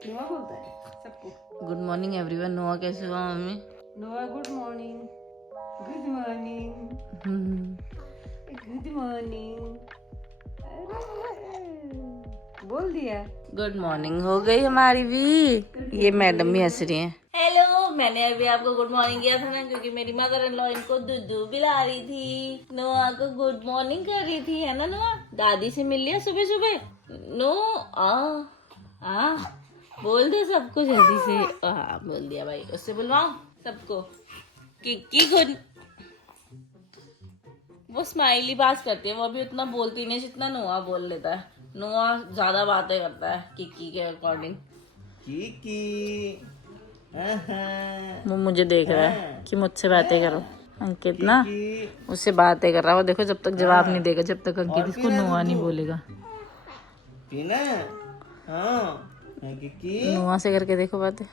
नोआ बोलता है सबको। Good morning everyone. नोआ कैसे हुआ मम्मी? नोआ good morning, good morning, good morning. बोल दिया। गुड मॉर्निंग हो गई हमारी भी। ये मैडम भी हंस रही हैं। हेलो, मैंने अभी आपको गुड मॉर्निंग किया था ना, क्योंकि मेरी मदर इन लॉ इनको दूध पिला रही थी। नोआ को गुड मॉर्निंग कर रही थी, है ना नोआ? दादी से मिल लिया सुबह सुबह? नो आ बोल दो सबको जल्दी से। हाँ बोल दिया भाई। उससे बुलवाओ सबको। Kiki good. वो स्माइली बात करती है, वो भी उतना बोलती नहीं जितना नोआ बोल लेता है। नोआ ज्यादा बातें करता है किक्की के अकॉर्डिंग। किकी वो मुझे देख रहा है कि मुझसे बातें करो। अंकित ना उससे बातें कर रहा है। वो देखो जब तक जवाब नहीं देगा, जब तक अंकित इसको नोआ नहीं बोलेगा। पीना। हाँ किकी। नोआ से करके देखो बातें।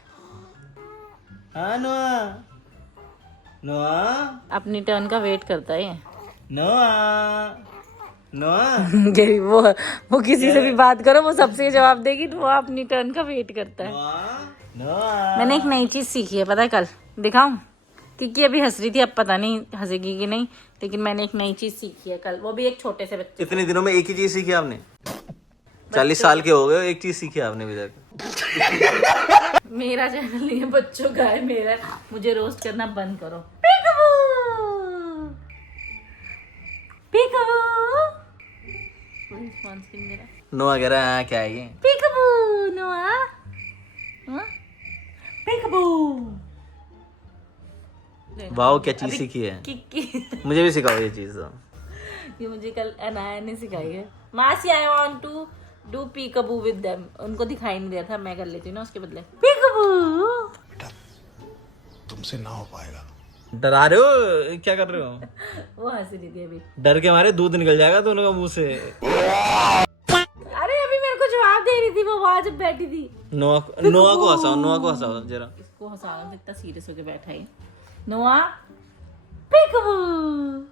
हाँ नोआ, नोआ, अपनी टर्न का वेट करता है ये। नोआ, नोआ। ये वो किसी से भी बात करो, वो सबसे जवाब देगी, तो वो अपनी टर्न का वेट करता है। नोआ। मैंने एक नई चीज सीखी है, पता है? कल दिखाऊं? क्योंकि अभी हंस रही थी, अब पता नहीं हंसेगी कि नहीं, लेकिन मैंने एक नई चीज सीखी है कल, वो भी एक छोटे से बच्चे। इतने दिनों में एक ही चीज सीखी आपने? 40 साल के हो गए, एक चीज सीखी आपने अभी तक? मेरा चैनल नहीं है, बच्चों का है मेरा। मुझे रोस्ट करना बंद करो। रिस्पॉन्स नहीं दे रहा। नोआ कह रहा है क्या है ये? पीकबू नोआ। पीकबू। वाओ, क्या चीज सीखी है? किक्की। मुझे भी सिखाओ ये चीज तो। ये मुझे कल अनाया ने सिखाई है। मासी I want to do peekaboo with them. उनको दिखाई नहीं दिया था, मैं कर लेती हूँ ना उसके बदले। पीकबू। तुमसे ना हो पाएगा। डरा रहे हो? क्या कर रहे हो? वो हंस रही थी अभी। डर के मारे दूध निकल जाएगा दोनों का मुंह से। अरे अभी मेरे को जवाब दे रही थी वो वहां जब बैठी थी। नोआ को हंसाओ, नोआ को हंसाओ जरा। इसको हंसाना, कितना सीरियस होके बैठा है नोआ। पीकबू।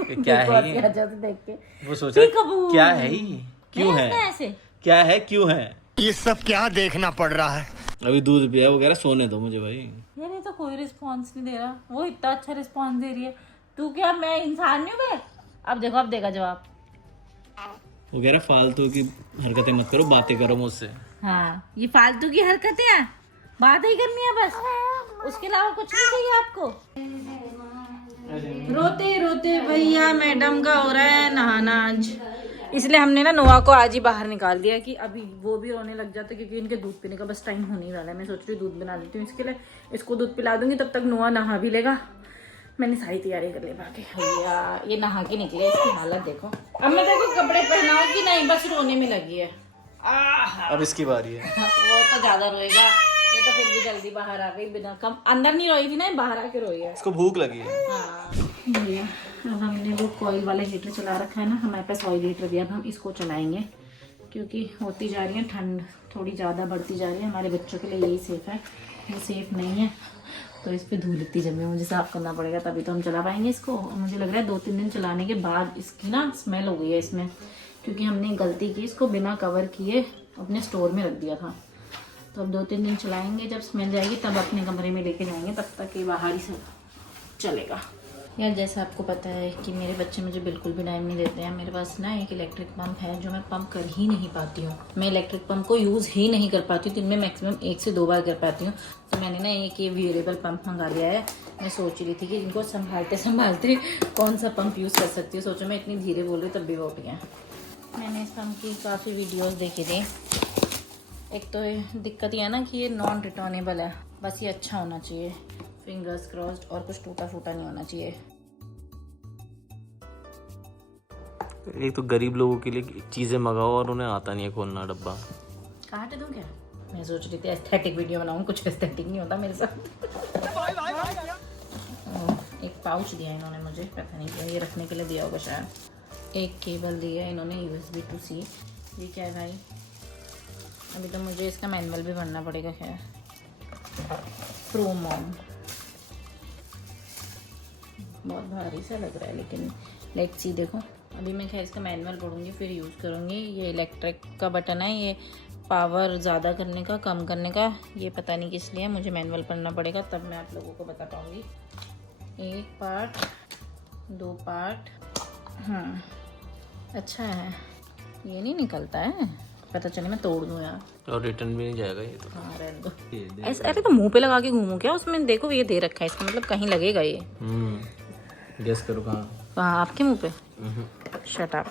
क्या है ये? देख के वो सोचा क्या है ये, क्यों है, ऐसे? क्या है, क्यों है? ये सब क्या देखना पड़ रहा है? अभी दूध पिया वो कह रहा सोने दो मुझे भाई। यार ये तो कोई रिस्पॉन्स नहीं दे रहा, वो इतना अच्छा रिस्पॉन्स दे रही है। तू क्या, मैं इंसान नहीं हूँ मैं? अब देखो, अब देगा जवाब। वो कह रहा फालतू की हरकतें मत करो, बातें करो मुझसे। हाँ, ये फालतू की हरकतें हैं, बात ही करनी है बस, उसके अलावा कुछ नहीं चाहिए आपको। रोते रोते भैया मैडम का हो रहा है नहाना आज, इसलिए हमने ना नोआ को आज ही बाहर निकाल दिया कि अभी वो भी रोने लग जाता, क्योंकि इनके दूध पीने का बस टाइम होने ही वाला है। मैं सोच रही हूँ दूध बना देती हूँ इसके लिए, इसको दूध पिला दूंगी, तब तक नोआ नहा भी लेगा। मैंने सारी तैयारी कर ली बाकी। भैया ये नहा के निकले, इसकी हालत देखो। अब मैं देखो कपड़े पहनाऊं कि नहीं, बस रोने में लगी है। अब इसकी बारी है। वो तो ज्यादा रोएगा, ये तो फिर भी जल्दी बाहर आ गई, बिना कम अंदर नहीं रोई थी ना, बाहर आके रोई है। इसको भूख लगी है। हाँ भैया, अब हमने वो कॉइल वाला हीटर चला रखा है ना, हमारे पास ऑयल हीटर भी, अब हम इसको चलाएंगे, क्योंकि होती जा रही है ठंड, थोड़ी ज़्यादा बढ़ती जा रही है। हमारे बच्चों के लिए यही सेफ़ है, ये सेफ़ नहीं है तो इस पर धूल इतनी जमी, मुझे साफ़ करना पड़ेगा, तभी तो हम चला पाएंगे इसको। मुझे लग रहा है 2-3 दिन चलाने के बाद इसकी ना स्मेल हो गई है इसमें, क्योंकि हमने गलती की, इसको बिना कवर किए अपने स्टोर में रख दिया था। तो अब 2-3 दिन चलाएंगे, जब स्मेल जाएगी तब अपने कमरे में लेके जाएंगे, तब तक ये बाहर ही से चलेगा। यार जैसा आपको पता है कि मेरे बच्चे मुझे बिल्कुल भी टाइम नहीं देते हैं। मेरे पास ना एक इलेक्ट्रिक पंप है जो मैं पंप कर ही नहीं पाती हूँ, मैं इलेक्ट्रिक पंप को यूज़ ही नहीं कर पाती हूँ, दिन में मैक्सिमम 1 से 2 बार कर पाती हूँ। तो मैंने ना एक ये वेरिएबल पंप मंगा लिया है। मैं सोच रही थी कि इनको संभालते संभालते कौन सा पंप यूज़ कर सकती हूँ। सोचो मैं इतनी धीरे बोल रही तब भी वो उठ गया। मैंने इस पंप की काफ़ी वीडियोज़ देखी थी। एक तो दिक्कत ये है ना कि ये नॉन रिटर्नेबल है, बस ये अच्छा होना चाहिए, फिंगर्स क्रॉस्ड, और कुछ टूटा फूटा नहीं होना चाहिए। एक तो गरीब लोगों के लिए चीजें मंगाओ और उन्हें आता नहीं है खोलना डब्बा। काट दूं क्या? मैं सोच रही थी एस्थेटिक वीडियो बनाऊं, कुछ एस्थेटिक नहीं होता मेरे साथ। एक पाउच दिया इन्होंने मुझे, पता नहीं क्या, ये रखने के लिए दिया होगा शायद। एक केबल दिया है इन्होंने USB to C। ये क्या है भाई? अभी तो मुझे इसका मैनुअल भी पढ़ना पड़ेगा। खैर, प्रो मॉम बहुत भारी सा लग रहा है, लेकिन लेट्स सी। देखो अभी मैं खैर इसका मैनुअल पढ़ूंगी फिर यूज़ करूंगी। ये इलेक्ट्रिक का बटन है, ये पावर ज़्यादा करने का, कम करने का, ये पता नहीं किस लिए, मुझे मैनुअल पढ़ना पड़ेगा तब मैं आप लोगों को बता पाऊँगी। 1 पार्ट 2 पार्ट, हाँ अच्छा है, ये नहीं निकलता है, पता चले मैं तोड़ दूँ यार। और रिटर्न भी नहीं जाएगा ये तो। हाँ रहने दो। ऐसे अरे तो मुंह पे लगा के घूमू क्या, उसमें देखो ये दे रखा है, इसका मतलब कहीं लगेगा ये। गेस करो कहाँ? कहाँ, आपके मुंह पे? शट अप,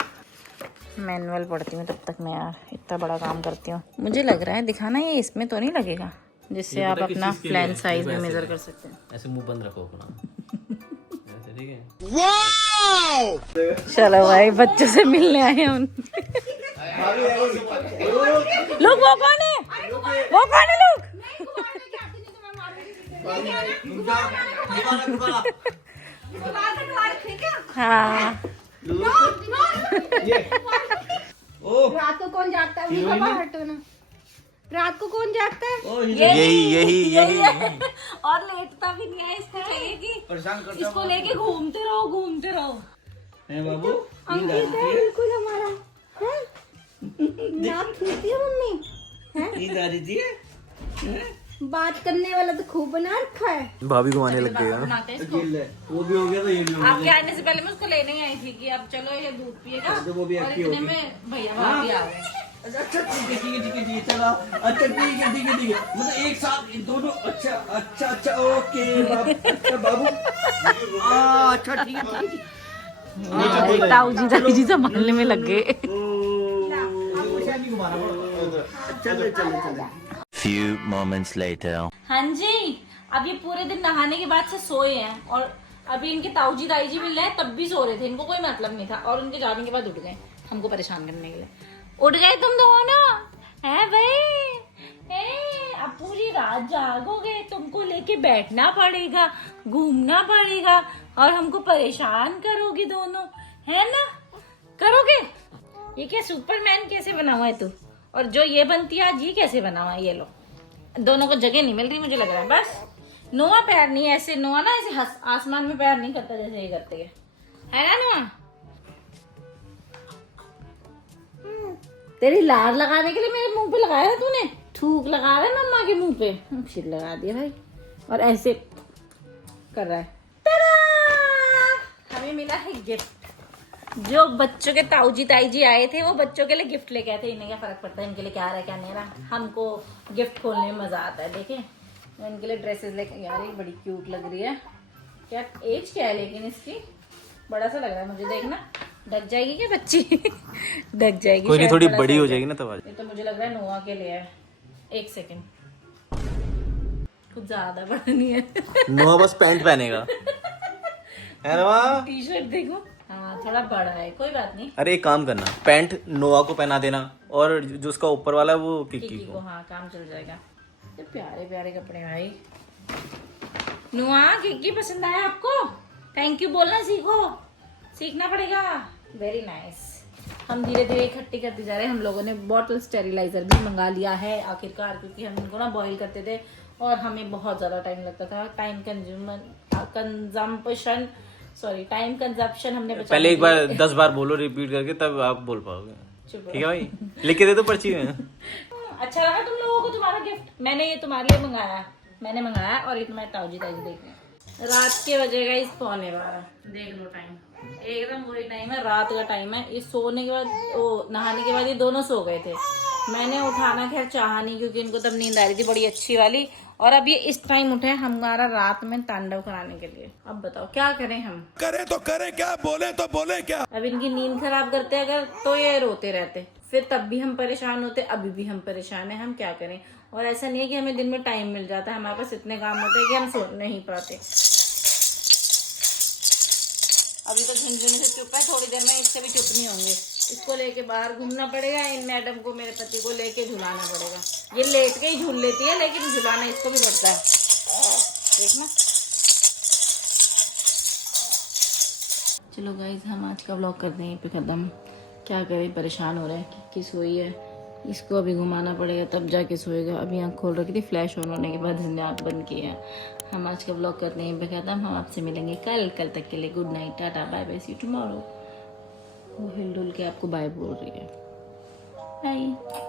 मैनुअल पढ़ती हूँ तब तक मैं यार, इतना बड़ा काम करती हूँ। मुझे लग रहा है दिखाना ये इसमें तो नहीं लगेगा, जिससे आप अपना प्लान साइज में मेजर कर सकते हैं। ऐसे मुंह बंद रखो अपना। ऐसे ठीक है। चलो भाई, बच्चों से मिलने आए हैं उन लोग। वो कौन है, वो कौन है लोग? हाँ रात को कौन जागता है? हटो ना, रात को कौन जागता है? यही और लेटता भी नहीं है, इसको लेके इसको लेके घूमते रहो बाबू। अंकित है बिल्कुल हमारा, है नाक खींचती है मम्मी, है बात करने वाला तो खूब बना रखा है। भाभी घुमाने लग गई। बनाते हैं इसको। वो भी हो गया तो ये भी हो गया। आपके आने से पहले मैं उसको लेने ही आई थी कि अब चलो ये दूध पिएगा, और इतने में भैया भाभी आ गए। अच्छा ठीक है चला। अच्छा ठीक है मतलब एक साथ दोनों। अच्छा ओके बाबू। अच्छा ठीक है। ताऊ जी संभालने में लग गए। चलो Few moments later. हाँ जी, अब ये पूरे दिन नहाने के बाद से सोए हैं, और अभी इनके ताऊजी दाई जी मिल रहे हैं तब भी सो रहे थे, इनको कोई मतलब नहीं था, और उनके जाने के बाद उठ गए हमको परेशान करने के लिए। उठ गए तुम दोनों हैं भाई, अब पूरी रात जागोगे, तुमको लेके बैठना पड़ेगा, घूमना पड़ेगा, और हमको परेशान करोगे दोनों, है ना? करोगे? ये क्या सुपरमैन कैसे बना हुआ है तू? और जो ये बनती है आज, ये कैसे बना हुआ है? ये लो, दोनों को जगह नहीं मिल रही मुझे लग रहा है। बस नोआ पैर नहीं ऐसे, नोआ ना ऐसे आसमान में पैर नहीं करता जैसे ये करते है ना नोआ? तेरी लार लगाने के लिए मेरे मुंह पे लगाया है तूने, थूक लगा रहा है मम्मा के मुंह पे, फिर लगा दिया भाई, और ऐसे कर रहा है। हमें मिला है गिफ्ट, जो बच्चों के ताऊजी ताई जी आए थे वो बच्चों के लिए गिफ्ट लेके आए थे। इन्हें क्या फर्क पड़ता है इनके लिए क्या रहा क्या नहीं रहा, हमको गिफ्ट खोलने में मजा आता है। देखें मैं इनके लिए ड्रेसेस लेके, यार ये बड़ी क्यूट लग रही है, क्या एज क्या है लेकिन इसकी, बड़ा सा लग रहा है मुझे, देखना ढक जाएगी क्या बच्ची? ढक जाएगी, कोई नहीं, थोड़ी बड़ी हो जाएगी ना तब। ये तो मुझे लग रहा है नोआ के लिए है। एक सेकेंड, कुछ ज्यादा बड़ा नहीं है। नोआ बस पैंट पहनेगा, है ना? टी शर्ट देखो, हाँ थोड़ा बड़ा है, कोई बात नहीं। अरे एक काम करना, पैंट नोआ को पहना देना, और जो उसका ऊपर वाला है वो किकी को। हाँ काम चल जाएगा। ये प्यारे प्यारे कपड़े भाई। नोआ किकी पसंद आया आपको? थैंक यू बोलना सीखो, सीखना पड़ेगा। Very nice. हम धीरे धीरे इकट्ठी करते जा रहे हैं। हम लोगों ने बॉटल स्टेरिलाइजर भी मंगा लिया है आखिरकार, क्योंकि हम इनको ना बॉईल करते थे और हमें बहुत ज़्यादा टाइम लगता था। टाइम कंजम्पशन हमने बचा। पहले एक बार 10 बार बोलो रिपीट करके, तब आप बोल पाओगे। ठीक है भाई, लिख के दे दो पर्ची में। अच्छा लगा तुम लोगों को तुम्हारा गिफ्ट? मैंने ये तुम्हारे लिए मंगाया, मैंने मंगाया, और ये तुम्हारे ताऊजी ताजी देख रहे हैं। रात के बजेगा इस 11:15, देख लो टाइम, एकदम वही टाइम है, रात का टाइम है। इस सोने के बाद, वो नहाने के बाद ये दोनों सो गए थे। मैंने उठाना खैर चाहा नहीं, क्योंकि इनको तब नींद आ रही थी बड़ी अच्छी वाली, और अब ये इस टाइम उठे हमारा रात में तांडव कराने के लिए। अब बताओ क्या करें हम? करे तो करे क्या, बोले तो बोले क्या। अब इनकी नींद खराब करते अगर तो ये रोते रहते, फिर तब भी हम परेशान होते, अभी भी हम परेशान हैं, हम क्या करें? और ऐसा नहीं है कि हमें दिन में टाइम मिल जाता है, हमारे पास इतने काम होते हैं कि हम सो नहीं पाते। अभी तो झुनझुनी से चुप है, थोड़ी देर में इससे भी चुप नहीं होंगे। इसको लेके बाहर घूमना पड़ेगा, इन मैडम को, मेरे पति को लेके झुलाना पड़ेगा। ये लेट के ही झूल लेती है, लेकिन झुलाना इसको भी पड़ता है, देखना। चलो गाइज, हम आज का व्लॉग करते हैं पे खत्म। क्या करें, परेशान हो रहा है कि सोई है, इसको अभी घुमाना पड़ेगा तब जाके सोएगा। अभी आँख खोल रखी थी, फ्लैश ऑन होने के बाद इसने आँख बंद की है। हम आज का व्लॉग करते हैं पे खत्म। हम आपसे मिलेंगे कल तक के लिए good night, tata bye bye, see you tomorrow. वो हिल डुल के आपको बाय बोल रही है, बाय।